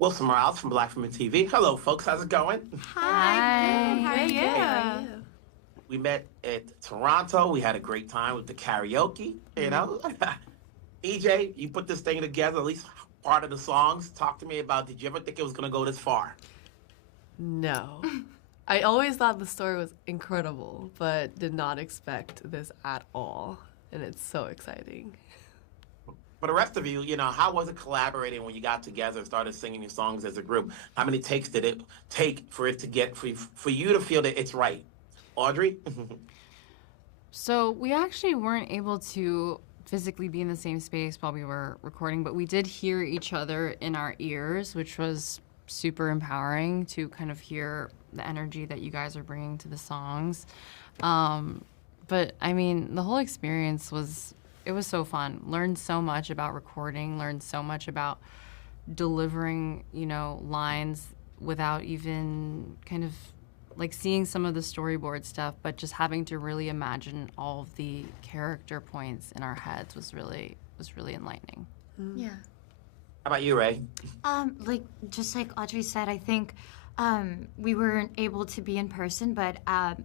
Wilson Morales from Black Film TV. Hello, folks. How's it going? Hi. Good. How are you? We met at Toronto. We had a great time with the karaoke, you know. EJ, you put this thing together, at least part of the songs. Talk to me about, did you ever think it was going to go this far? No. I always thought the story was incredible, but did not expect this at all. And it's so exciting. For the rest of you, you know, how was it collaborating when you got together and started singing your songs as a group? How many takes did it take for it to get, for you to feel that it's right? Audrey? So we actually weren't able to physically be in the same space while we were recording, but we did hear each other in our ears, which was super empowering to kind of hear the energy that you guys are bringing to the songs. But I mean, the whole experience was so fun. Learned so much about recording, learned so much about delivering, you know, lines without even kind of like seeing some of the storyboard stuff, but just having to really imagine all of the character points in our heads was really enlightening. Yeah. How about you, Ray? Just like Audrey said, I think we weren't able to be in person, but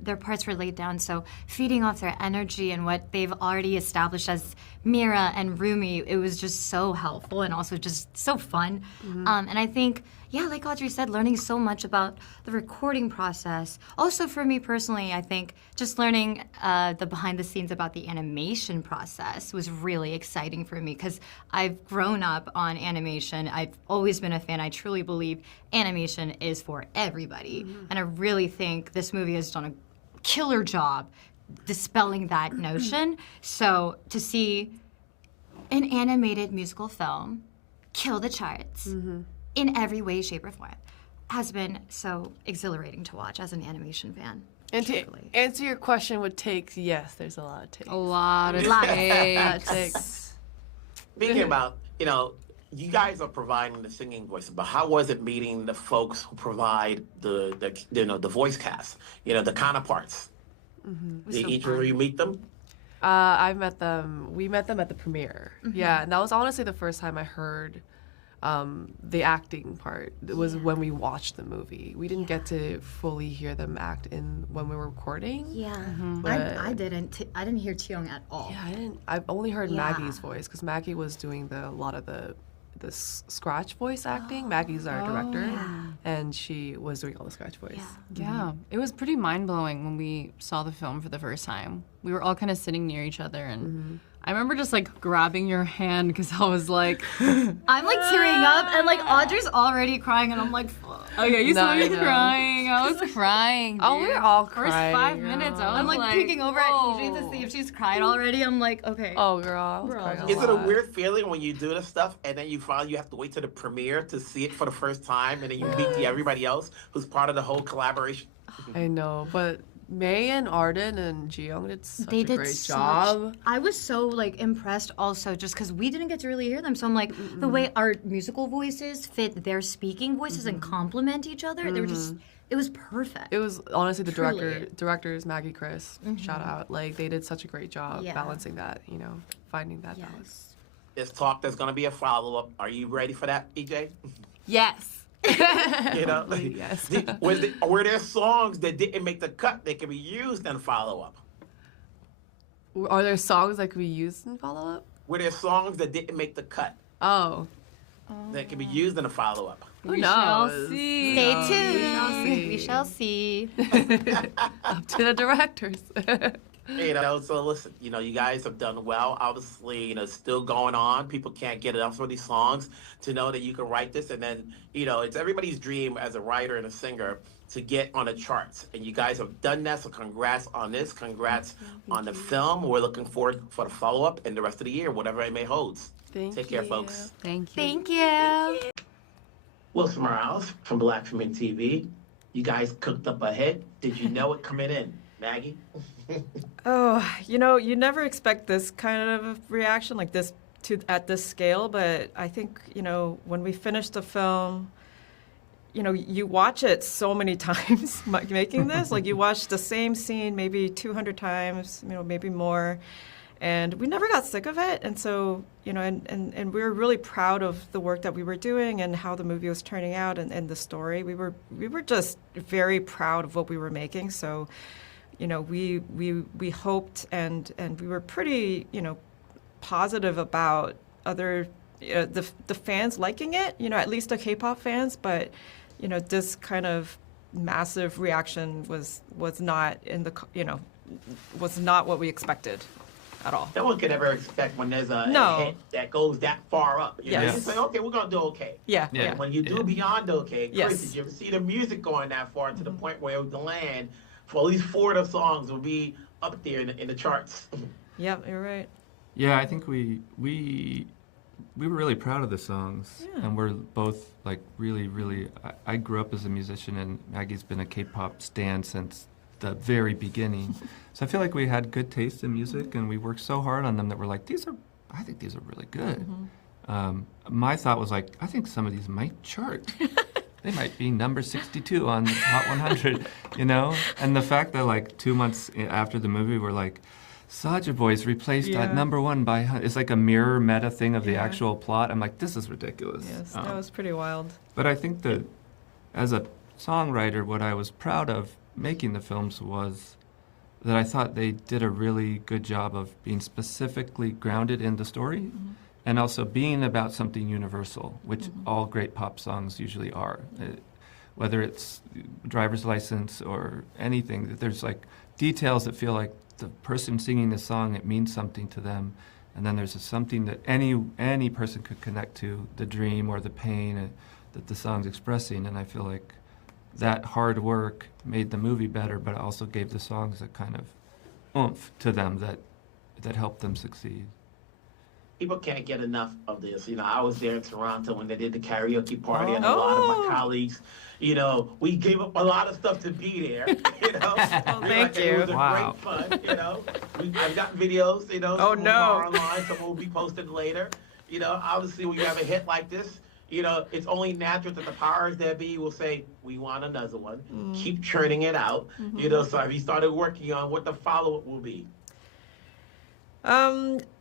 their parts were laid down. So feeding off their energy and what they've already established as Mira and Rumi, it was just so helpful and also just so fun. And I think, yeah, like Audrey said, learning so much about the recording process. Also for me personally, I think just learning the behind the scenes about the animation process was really exciting for me because I've grown up on animation. I've always been a fan. I truly believe animation is for everybody. And I really think this movie has done a killer job dispelling that notion. So to see an animated musical film kill the charts in every way, shape, or form has been so exhilarating to watch as an animation fan. And to answer your question with takes, yes, there's a lot of takes. A lot of takes. Speaking about, you know, you guys are providing the singing voices, but how was it meeting the folks who provide the voice cast, you know, the counterparts? Did each of you meet them? I met them. We met them at the premiere. Yeah, and that was honestly the first time I heard the acting part. It was when we watched the movie. We didn't get to fully hear them act when we were recording. Yeah, I didn't hear Jeong at all. Yeah, I didn't. I've only heard Maggie's voice because Maggie was doing a lot of the scratch voice acting. Maggie's our director, and she was doing all the scratch voice. Yeah, it was pretty mind-blowing when we saw the film for the first time. We were all kind of sitting near each other, and I remember just like grabbing your hand because I was like, I'm like tearing up, and like Audrey's already crying, and I'm like, fuck. Oh yeah, you saw me crying. I was crying. Oh, we were all First crying. 5 minutes, I was I'm like peeking over at EJ to see if she's cried already. I'm like, okay. Oh, girl, I was crying Is it a weird feeling when you do this stuff and then you find you have to wait to the premiere to see it for the first time and then you meet everybody else who's part of the whole collaboration? I know, but May and Arden and Jeong did such a great job. I was so like impressed also just because we didn't get to really hear them. So I'm like, the way our musical voices fit their speaking voices and complement each other, they were just, it was perfect. It was honestly the Truly. directors, Maggie Chris, shout out. Like they did such a great job balancing that, you know, finding that balance. There's talk there's going to be a follow-up. Are you ready for that, EJ? Yes. You know, yes. Were there songs that didn't make the cut that can be used in follow-up? Are there songs that could be used in follow-up? Were there songs that didn't make the cut Oh. that can be used in a follow-up? Who shall knows? see. Stay No, tuned. we shall see. We shall see. Up to the directors. You know, so listen, you know, you guys have done well. Obviously, you know, it's still going on. People can't get enough of these songs to know that you can write this. And then, you know, it's everybody's dream as a writer and a singer to get on the charts. And you guys have done that, so congrats on this. Congrats on the film. We're looking forward for the follow-up and the rest of the year, whatever it may holds. Take care, folks. Thank you. Thank you. Wilson Morales from Black Film TV. You guys cooked up a hit. Did you know it coming in? Maggie? Oh, you know, you never expect this kind of reaction like this at this scale, but I think, you know, when we finished the film, you know, you watch it so many times making this, like you watch the same scene maybe 200 times, you know, maybe more. And we never got sick of it. And so, and we were really proud of the work that we were doing and how the movie was turning out and the story. We were just very proud of what we were making. So, we hoped and we were pretty, positive about other the fans liking it, at least the K-pop fans, but this kind of massive reaction was not was not what we expected at all. No one could ever expect when there's a hit that goes that far up. You say, okay, we're gonna do okay. Yeah. When you do beyond okay, Chris, Yes. did you ever see the music going that far to the point where it would land for at least 4 of the songs would be up there in the charts? Yeah, you're right. Yeah, I think we were really proud of the songs, and we're both like really, really. I grew up as a musician, and Maggie's been a K-pop stan since the very beginning. So I feel like we had good taste in music, and we worked so hard on them that we're like, I think these are really good. My thought was like, I think some of these might chart. They might be number 62 on the Hot 100, And the fact that like 2 months after the movie, we're like, Saja Boys replaced at number 1 by... It's like a mirror meta thing of the actual plot. I'm like, this is ridiculous. Yes, that was pretty wild. But I think that as a songwriter, what I was proud of making the films was that I thought they did a really good job of being specifically grounded in the story and also being about something universal, which all great pop songs usually are. Whether it's Driver's License or anything, there's like details that feel like the person singing the song, it means something to them. And then there's something that any person could connect to, the dream or the pain that the song's expressing. And I feel like that hard work made the movie better, but also gave the songs a kind of oomph to them that helped them succeed. People can't get enough of this. I was there in Toronto when they did the karaoke party, and a lot of my colleagues, we gave up a lot of stuff to be there. Thank you. It was great fun. I've got videos. Some are online. Some will be posted later. Obviously, when you have a hit like this, it's only natural that the powers that be will say, we want another one. Keep churning it out. So have you started working on what the follow-up will be?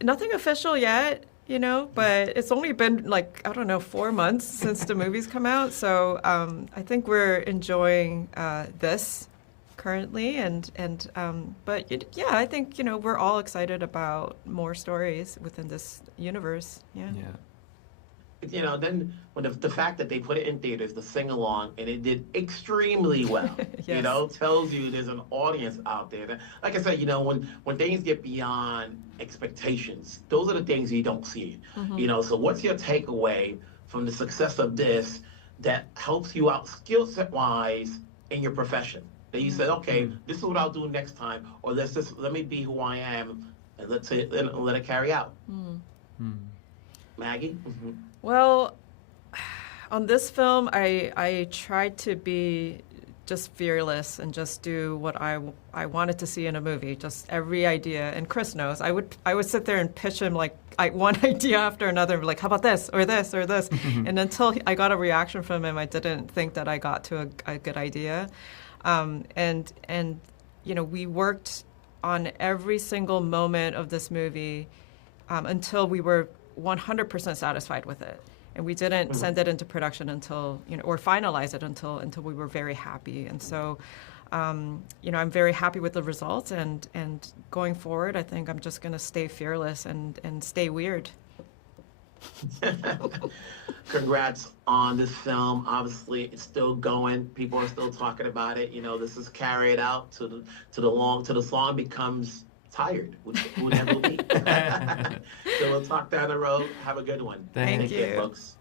Nothing official yet, but it's only been 4 months since the movie's come out. So I think we're enjoying this currently, but I think we're all excited about more stories within this universe. Yeah. Then when the fact that they put it in theaters, the sing-along, and it did extremely well, Yes. Tells you there's an audience out there. That, like I said, when things get beyond expectations, those are the things you don't see. So what's your takeaway from the success of this that helps you out skill set-wise in your profession? That you said, okay, this is what I'll do next time, or let me be who I am, and let it carry out. Maggie? Well, on this film, I tried to be just fearless and just do what I wanted to see in a movie, just every idea. And Chris knows. I would sit there and pitch him one idea after another, like, how about this or this or this? And until I got a reaction from him, I didn't think that I got to a good idea. And we worked on every single moment of this movie until we were 100% satisfied with it. And we didn't send it into production until, or finalize it until we were very happy. And so, I'm very happy with the results. And going forward, I think I'm just going to stay fearless and stay weird. Congrats on this film. Obviously, it's still going. People are still talking about it. This is carried out to the song becomes tired, which will never be. So we'll talk down the road. Have a good one. Thank you. Folks.